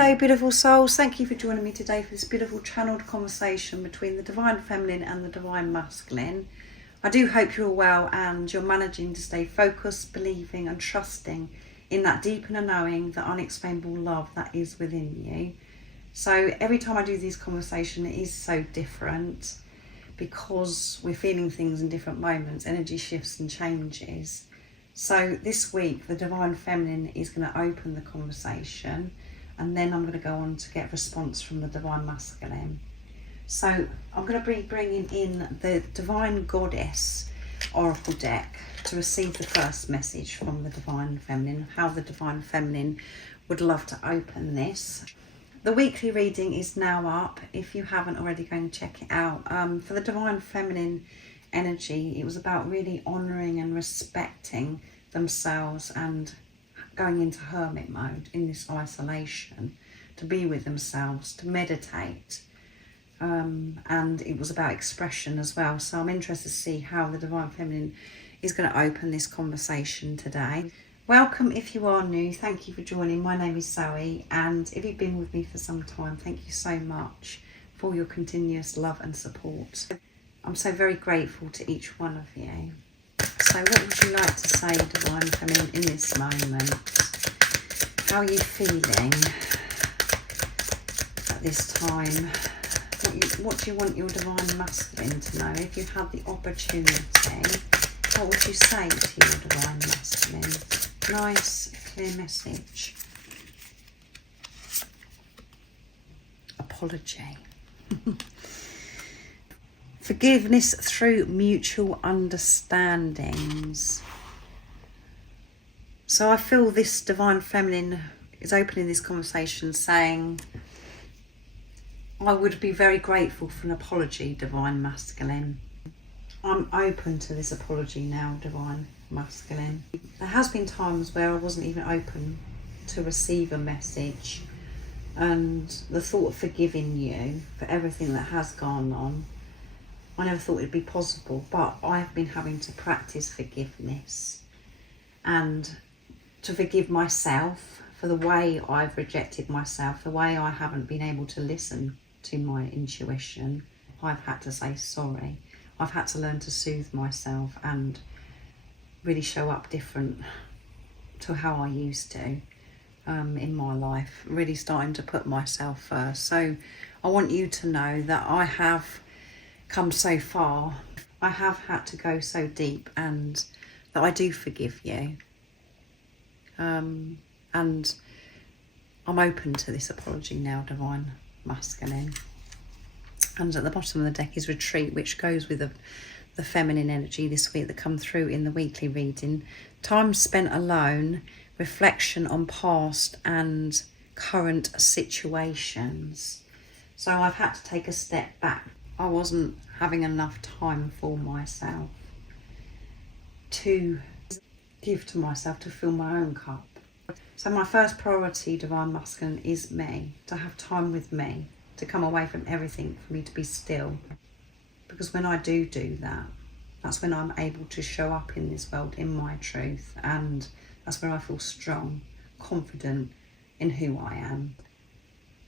Hello beautiful souls, thank you for joining me today for this beautiful channeled conversation between the Divine Feminine and the Divine Masculine. I do hope you're well and you're managing to stay focused, believing and trusting in that deep inner knowing, the unexplainable love that is within you. So every time I do this conversation it is so different because we're feeling things in different moments, energy shifts and changes. So this week the Divine Feminine is going to open the conversation, and then I'm going to go on to get response from the Divine Masculine. So I'm going to be bringing in the Divine Goddess Oracle deck to receive the first message from the Divine Feminine, how the Divine Feminine would love to open this. The weekly reading is now up. If you haven't already, go and check it out. For the Divine Feminine energy, it was about really honouring and respecting themselves and going into hermit mode in this isolation, to be with themselves, to meditate, and it was about expression as well. So I'm interested to see how the Divine Feminine is going to open this conversation today. Welcome if you are new, thank you for joining. My name is Zoe, and if you've been with me for some time, thank you so much for your continuous love and support. I'm so very grateful to each one of you. So what would you like to say, Divine Feminine, in this moment? How are you feeling at this time? What do you want your Divine Masculine to know? If you had the opportunity, what would you say to your Divine Masculine? Nice, clear message. Apology. Forgiveness through mutual understandings. So I feel this Divine Feminine is opening this conversation saying, I would be very grateful for an apology, Divine Masculine. I'm open to this apology now, Divine Masculine. There has been times where I wasn't even open to receive a message, and the thought of forgiving you for everything that has gone on, I never thought it'd be possible, but I've been having to practice forgiveness and to forgive myself for the way I've rejected myself, the way I haven't been able to listen to my intuition. I've had to say sorry. I've had to learn to soothe myself and really show up different to how I used to in my life, really starting to put myself first. So I want you to know that I have come so far. I have had to go so deep, and that I do forgive you. And I'm open to this apology now, Divine Masculine. And at the bottom of the deck is retreat, which goes with the feminine energy this week that come through in the weekly reading. Time spent alone, reflection on past and current situations. So I've had to take a step back. I wasn't having enough time for myself to give to myself, to fill my own cup. So my first priority, Divine Masculine, is me, to have time with me, to come away from everything, for me to be still. Because when I do that, that's when I'm able to show up in this world in my truth, and that's where I feel strong, confident in who I am.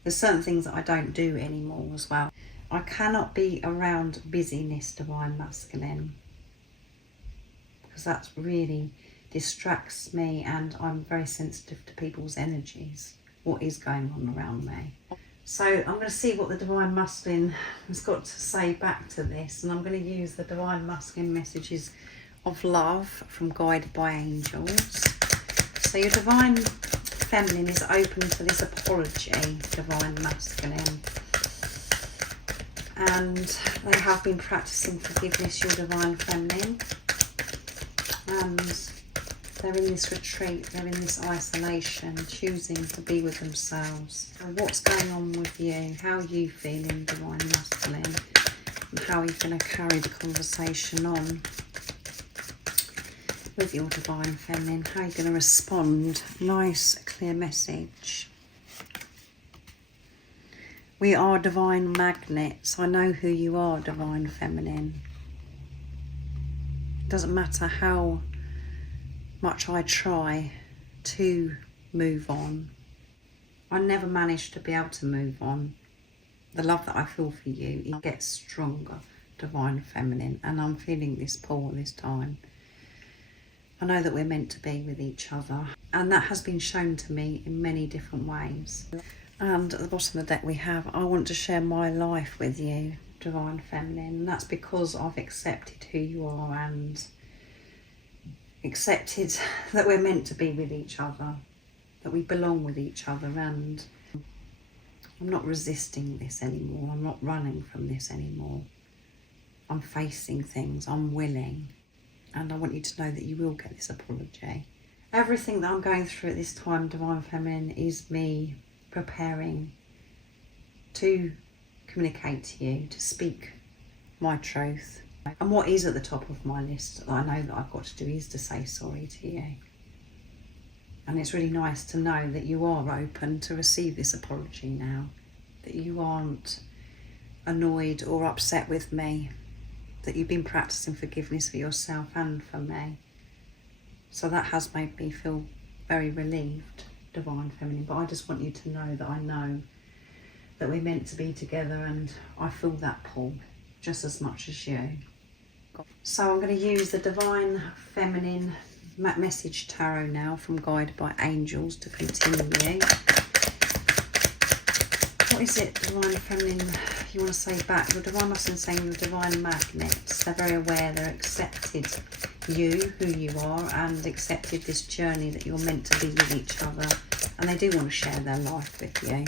There's certain things that I don't do anymore as well. I cannot be around busyness, Divine Masculine, because that really distracts me, and I'm very sensitive to people's energies, what is going on around me. So I'm going to see what the Divine Masculine has got to say back to this, and I'm going to use the Divine Masculine messages of love from Guided by Angels. So your Divine Feminine is open to this apology, Divine Masculine. And they have been practicing forgiveness, your Divine Feminine. And they're in this retreat, they're in this isolation, choosing to be with themselves. So what's going on with you? How are you feeling, Divine Masculine? And how are you going to carry the conversation on with your Divine Feminine? How are you going to respond? Nice, clear message. We are divine magnets. I know who you are, Divine Feminine. It doesn't matter how much I try to move on. I never managed to be able to move on. The love that I feel for you, it gets stronger, Divine Feminine, and I'm feeling this pull this time. I know that we're meant to be with each other, and that has been shown to me in many different ways. And at the bottom of the deck we have, I want to share my life with you, Divine Feminine, and that's because I've accepted who you are and accepted that we're meant to be with each other, that we belong with each other, and I'm not resisting this anymore. I'm not running from this anymore. I'm facing things. I'm willing. And I want you to know that you will get this apology. Everything that I'm going through at this time, Divine Feminine, is me preparing to communicate to you, to speak my truth. And what is at the top of my list that I know that I've got to do is to say sorry to you. And it's really nice to know that you are open to receive this apology now, that you aren't annoyed or upset with me, that you've been practicing forgiveness for yourself and for me. So that has made me feel very relieved, Divine Feminine. But I just want you to know that we're meant to be together, and I feel that pull just as much as you. So I'm going to use the Divine Feminine Message Tarot now from Guided by Angels to continue. What is it, Divine Feminine, you want to say back? Your Divine Masculine saying your Divine Magnets. They're very aware, they're accepted you, who you are, and accepted this journey that you're meant to be with each other. And they do want to share their life with you.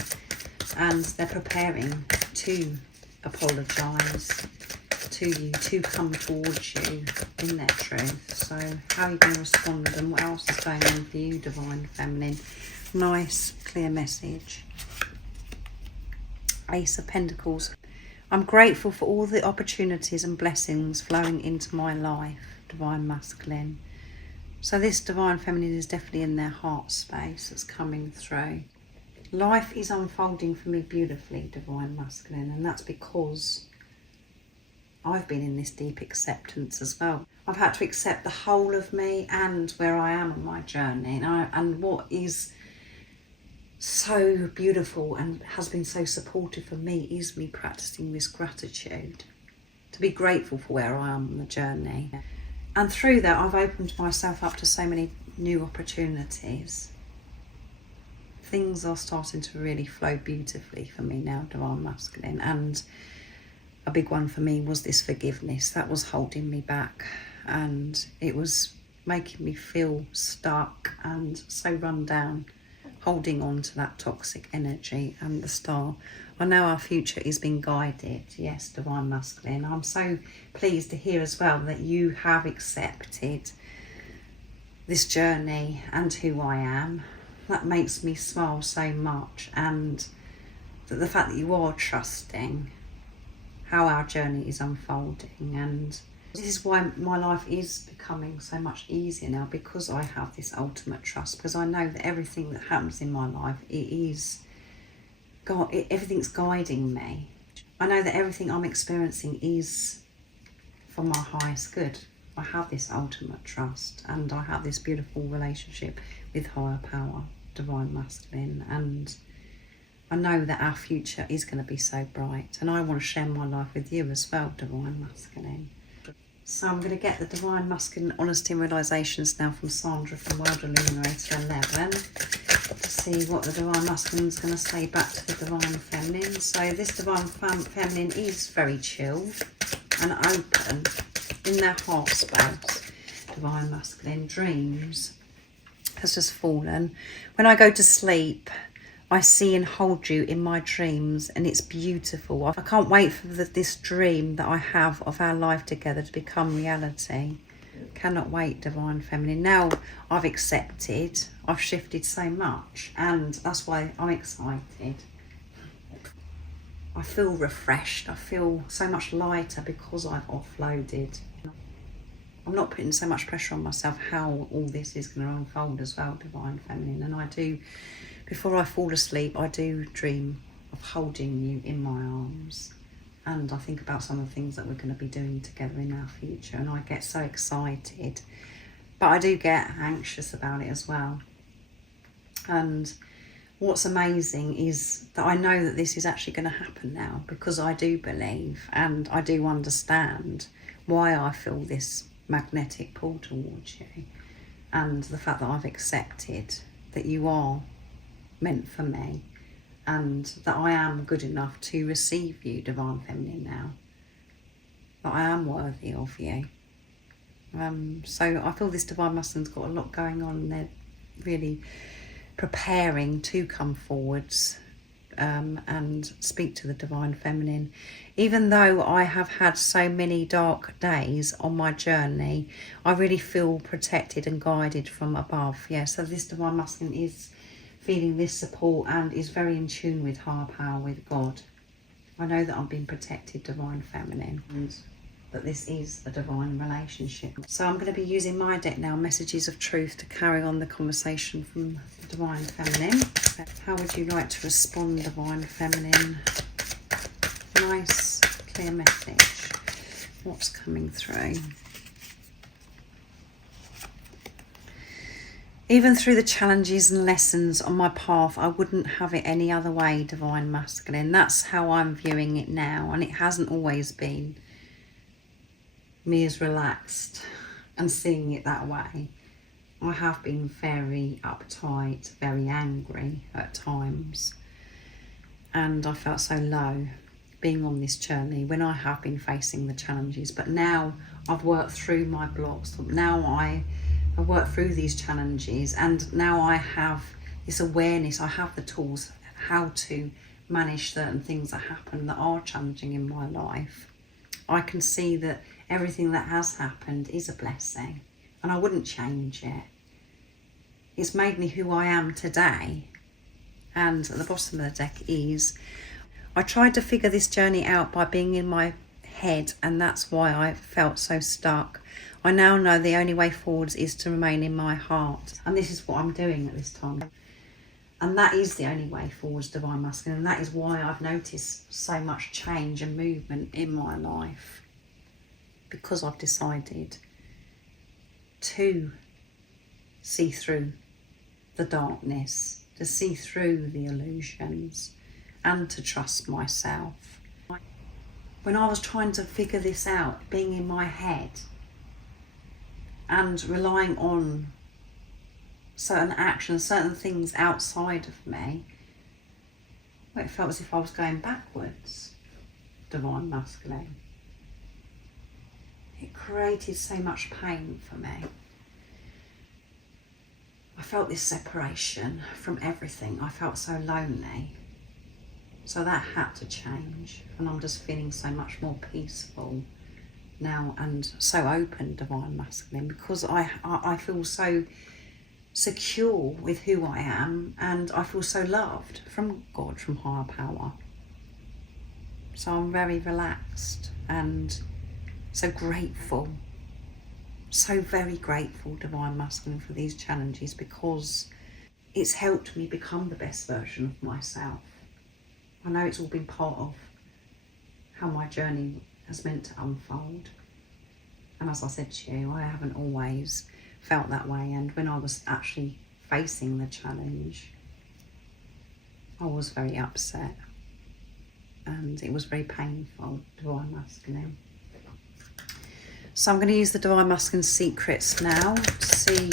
And they're preparing to apologise to you, to come towards you in their truth. So how are you going to respond, and what else is going on for you, Divine Feminine? Nice, clear message. Ace of Pentacles. I'm grateful for all the opportunities and blessings flowing into my life, Divine Masculine. So this Divine Feminine is definitely in their heart space that's coming through. Life is unfolding for me beautifully, Divine Masculine, and that's because I've been in this deep acceptance as well. I've had to accept the whole of me and where I am on my journey. And what is so beautiful and has been so supportive for me is me practicing this gratitude. To be grateful for where I am on the journey. And through that, I've opened myself up to so many new opportunities. Things are starting to really flow beautifully for me now, Divine Masculine. And a big one for me was this forgiveness. That was holding me back, and it was making me feel stuck and so run down, holding on to that toxic energy. And the star, I know our future is being guided. Yes, Divine Masculine. I'm so pleased to hear as well that you have accepted this journey and who I am. That makes me smile so much, and that the fact that you are trusting how our journey is unfolding. And this is why my life is becoming so much easier now, because I have this ultimate trust, because I know that everything that happens in my life, everything's guiding me. I know that everything I'm experiencing is for my highest good. I have this ultimate trust, and I have this beautiful relationship with higher power, Divine Masculine, and I know that our future is going to be so bright, and I want to share my life with you as well, Divine Masculine. So I'm going to get the Divine Masculine Honesty and Realizations now from Sandra from World Illuminator 11 to see what the Divine Masculine is going to say back to the Divine Feminine. So this Divine Feminine is very chilled and open in their heart space. Divine Masculine. Dreams has just fallen. When I go to sleep, I see and hold you in my dreams, and it's beautiful. I can't wait for this dream that I have of our life together to become reality. Cannot wait, Divine Feminine. Now I've accepted, I've shifted so much, and that's why I'm excited. I feel refreshed. I feel so much lighter because I've offloaded. I'm not putting so much pressure on myself how all this is going to unfold as well, Divine Feminine. And I do, before I fall asleep, I do dream of holding you in my arms. And I think about some of the things that we're going to be doing together in our future. And I get so excited. But I do get anxious about it as well. And what's amazing is that I know that this is actually going to happen now, because I do believe and I do understand why I feel this magnetic pull towards you, and the fact that I've accepted that you are meant for me, and that I am good enough to receive you, Divine Feminine, now. That I am worthy of you. So I feel this Divine Masculine's got a lot going on, and they're really preparing to come forwards and speak to the Divine Feminine. Even though I have had so many dark days on my journey, I really feel protected and guided from above. Yeah, so this Divine Masculine is feeling this support and is very in tune with higher power, with God. I know that I'm being protected, Divine Feminine, and that this is a divine relationship. So I'm going to be using my deck now, Messages of Truth, to carry on the conversation from the Divine Feminine. How would you like to respond, Divine Feminine? Nice, clear message. What's coming through? Even through the challenges and lessons on my path, I wouldn't have it any other way, Divine Masculine. That's how I'm viewing it now, and it hasn't always been me as relaxed and seeing it that way. I have been very uptight, very angry at times, and I felt so low being on this journey when I have been facing the challenges. But now I've worked through my blocks. Now I worked through these challenges, and now I have this awareness. I have the tools how to manage certain things that happen that are challenging in my life. I can see that everything that has happened is a blessing, and I wouldn't change it. It's made me who I am today. And at the bottom of the deck is, I tried to figure this journey out by being in my head, and that's why I felt so stuck. I now know the only way forwards is to remain in my heart, and this is what I'm doing at this time. And that is the only way forwards, Divine Masculine, and that is why I've noticed so much change and movement in my life, because I've decided to see through the darkness, to see through the illusions, and to trust myself. When I was trying to figure this out, being in my head and relying on certain actions, certain things outside of me, it felt as if I was going backwards, Divine Masculine. It created so much pain for me. I felt this separation from everything. I felt so lonely. So that had to change, and I'm just feeling so much more peaceful now, and so open, Divine Masculine, because I feel so secure with who I am, and I feel so loved from God, from higher power. So I'm very relaxed and so grateful, so very grateful, Divine Masculine, for these challenges, because it's helped me become the best version of myself. I know it's all been part of how my journey has meant to unfold. And as I said to you, I haven't always felt that way. And when I was actually facing the challenge, I was very upset. And it was very painful, Divine Masculine. So I'm going to use the Divine Masculine secrets now to see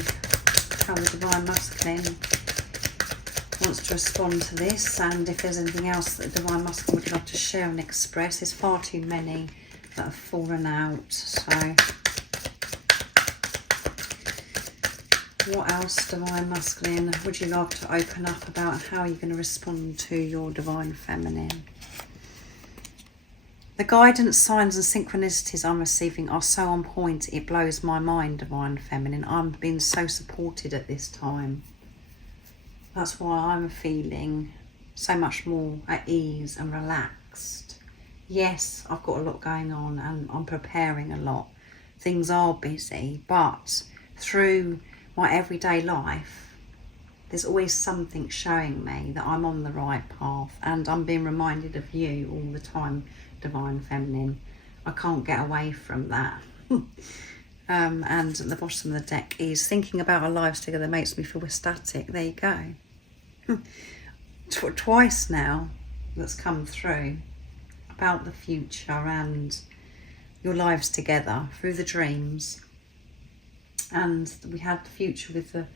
how the Divine Masculine wants to respond to this, and if there's anything else that the Divine Masculine would like to share and express. There's far too many that have fallen out. So what else, Divine Masculine, would you like to open up about, and how are you going to respond to your Divine Feminine? The guidance, signs and synchronicities I'm receiving are so on point, it blows my mind, Divine Feminine. I'm being so supported at this time. That's why I'm feeling so much more at ease and relaxed. Yes, I've got a lot going on and I'm preparing a lot. Things are busy, but through my everyday life, there's always something showing me that I'm on the right path, and I'm being reminded of you all the time, Divine Feminine. I can't get away from that. And at the bottom of the deck is, thinking about our lives together makes me feel ecstatic. There you go. twice now that's come through about the future and your lives together through the dreams. And we had the future with the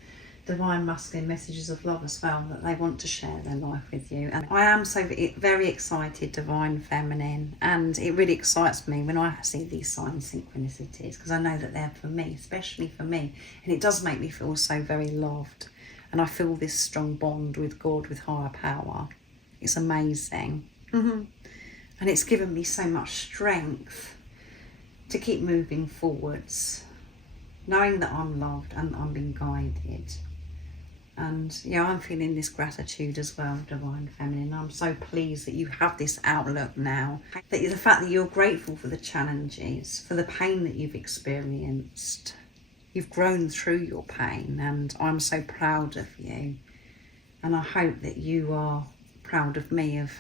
divine masculine messages of love as well, that they want to share their life with you. And I am so very excited, divine feminine, and it really excites me when I see these signs, synchronicities, because I know that they're for me, especially for me, and it does make me feel so very loved, and I feel this strong bond with God, with higher power. It's amazing. And it's given me so much strength to keep moving forwards, knowing that I'm loved and I'm being guided. And yeah, I'm feeling this gratitude as well, divine feminine. I'm so pleased that you have this outlook now, that the fact that you're grateful for the challenges, for the pain that you've experienced. You've grown through your pain, and I'm so proud of you. And I hope that you are proud of me, of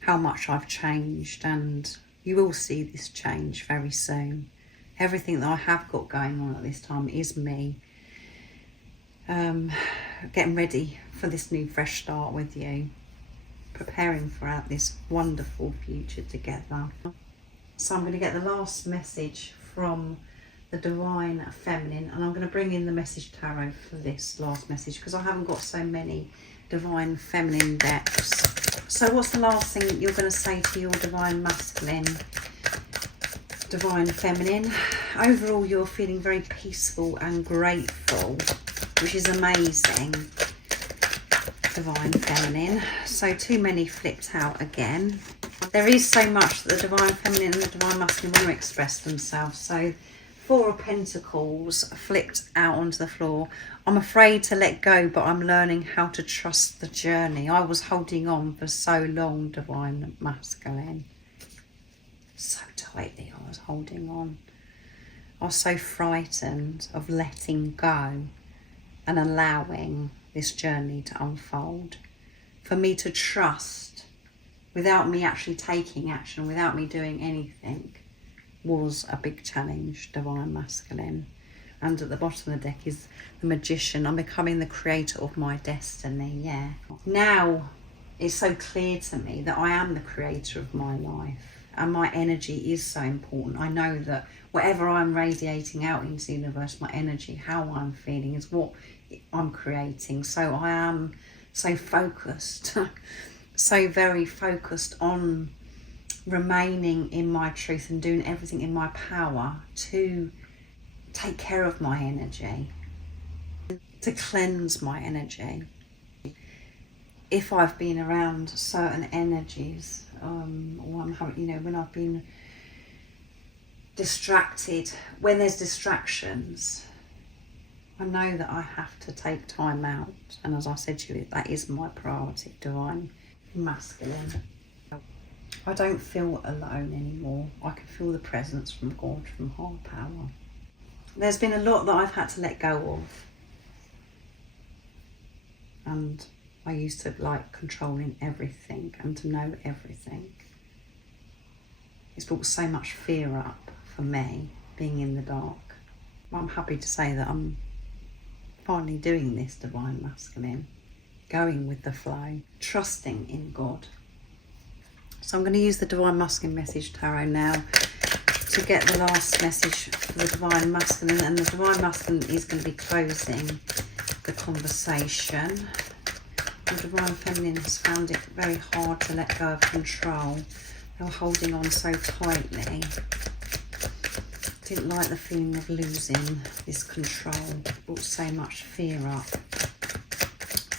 how much I've changed, and you will see this change very soon. Everything that I have got going on at this time is me getting ready for this new fresh start with you, preparing for this wonderful future together. So I'm going to get the last message from the divine feminine, and I'm going to bring in the message tarot for this last message because I haven't got so many divine feminine decks. So what's the last thing that you're going to say to your divine masculine, divine feminine? Overall, you're feeling very peaceful and grateful, which is amazing, divine feminine. So too many flipped out again. There is so much that the divine feminine and the divine masculine want to express themselves. So Four of Pentacles flipped out onto the floor. I'm afraid to let go, but I'm learning how to trust the journey. I was holding on for so long, divine masculine. So tightly I was holding on. I was so frightened of letting go and allowing this journey to unfold. For me to trust without me actually taking action, without me doing anything, was a big challenge, divine masculine. And at the bottom of the deck is the Magician. I'm becoming the creator of my destiny, yeah. Now it's so clear to me that I am the creator of my life, and my energy is so important. I know that whatever I'm radiating out into the universe, my energy, how I'm feeling, is what I'm creating. So I am so focused, so very focused on remaining in my truth and doing everything in my power to take care of my energy, to cleanse my energy. If I've been around certain energies, or I'm having, when I've been distracted, when there's distractions, I know that I have to take time out. And as I said to you, that is my priority, divine masculine. I don't feel alone anymore. I can feel the presence from God, from higher power. There's been a lot that I've had to let go of. And I used to like controlling everything and to know everything. It's brought so much fear up for me, being in the dark. I'm happy to say that I'm finally doing this, divine masculine, going with the flow, trusting in God. So I'm going to use the divine masculine message tarot now to get the last message for the divine masculine, and the divine masculine is going to be closing the conversation. The divine feminine has found it very hard to let go of control. They were holding on so tightly. Didn't like the feeling of losing this control. Brought so much fear up.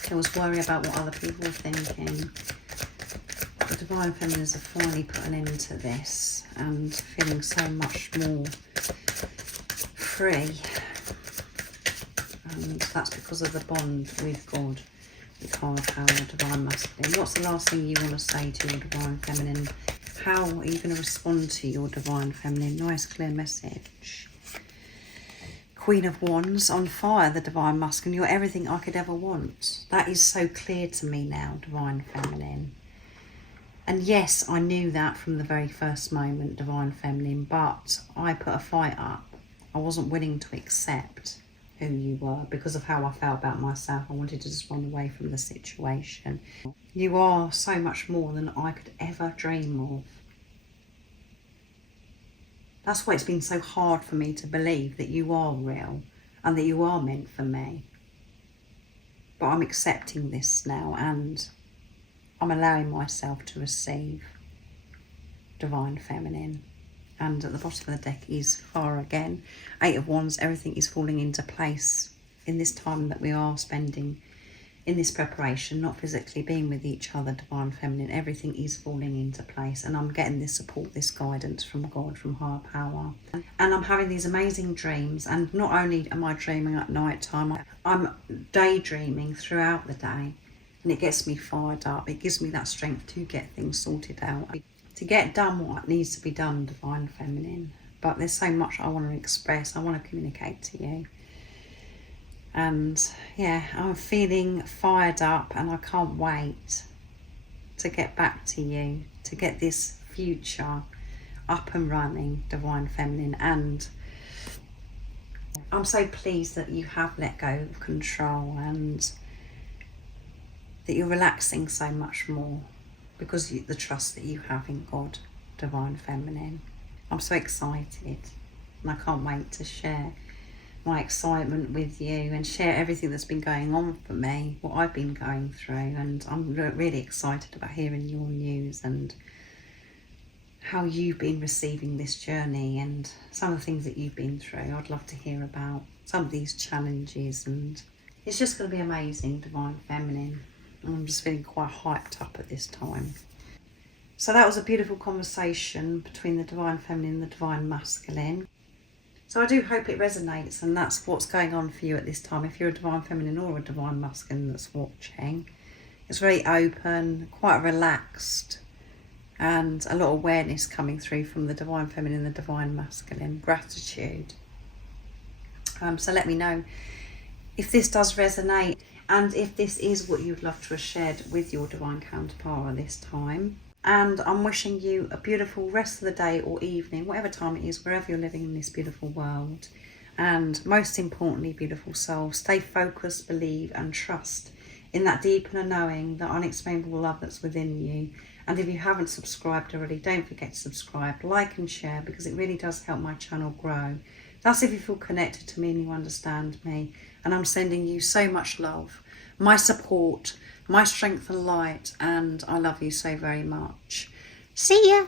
There was worry about what other people were thinking. The divine feminines have finally put an end to this and feeling so much more free. And that's because of the bond with God, with higher power, divine masculine. What's the last thing you want to say to your divine feminine? How are you going to respond to your divine feminine? Nice clear message. Queen of Wands, on fire, the divine masculine. You're everything I could ever want. That is so clear to me now, divine feminine. And yes, I knew that from the very first moment, divine feminine, but I put a fight up. I wasn't willing to accept who you were because of how I felt about myself. I wanted to just run away from the situation. You are so much more than I could ever dream of. That's why it's been so hard for me to believe that you are real and that you are meant for me. But I'm accepting this now, and I'm allowing myself to receive Divine Feminine. And at the bottom of the deck is Fire again. 8 of Wands, everything is falling into place in this time that we are spending in this preparation, not physically being with each other, Divine Feminine. Everything is falling into place, and I'm getting this support, this guidance from God, from higher power. And I'm having these amazing dreams, and not only am I dreaming at night time, I'm daydreaming throughout the day, and it gets me fired up. It gives me that strength to get things sorted out, to get done what needs to be done, Divine Feminine. But there's so much I want to express, I want to communicate to you. And yeah, I'm feeling fired up, and I can't wait to get back to you, to get this future up and running, Divine Feminine. And I'm so pleased that you have let go of control and that you're relaxing so much more because of the trust that you have in God, Divine Feminine. I'm so excited, and I can't wait to share my excitement with you and share everything that's been going on for me, what I've been going through. And I'm really excited about hearing your news and how you've been receiving this journey and some of the things that you've been through. I'd love to hear about some of these challenges, and it's just going to be amazing, Divine Feminine. And I'm just feeling quite hyped up at this time. So that was a beautiful conversation between the Divine Feminine and the Divine Masculine. So I do hope it resonates, and that's what's going on for you at this time. If you're a Divine Feminine or a Divine Masculine that's watching, it's very open, quite relaxed, and a lot of awareness coming through from the Divine Feminine and the Divine Masculine. Gratitude. So let me know if this does resonate, and if this is what you'd love to have shared with your Divine counterpart at this time. And I'm wishing you a beautiful rest of the day or evening, whatever time it is, wherever you're living in this beautiful world. And most importantly, beautiful soul, stay focused, believe and trust in that deep inner knowing, that unexplainable love that's within you. And if you haven't subscribed already, don't forget to subscribe, like and share, because it really does help my channel grow. That's if you feel connected to me and you understand me. And I'm sending you so much love, my support, my strength and light, and I love you so very much. See ya!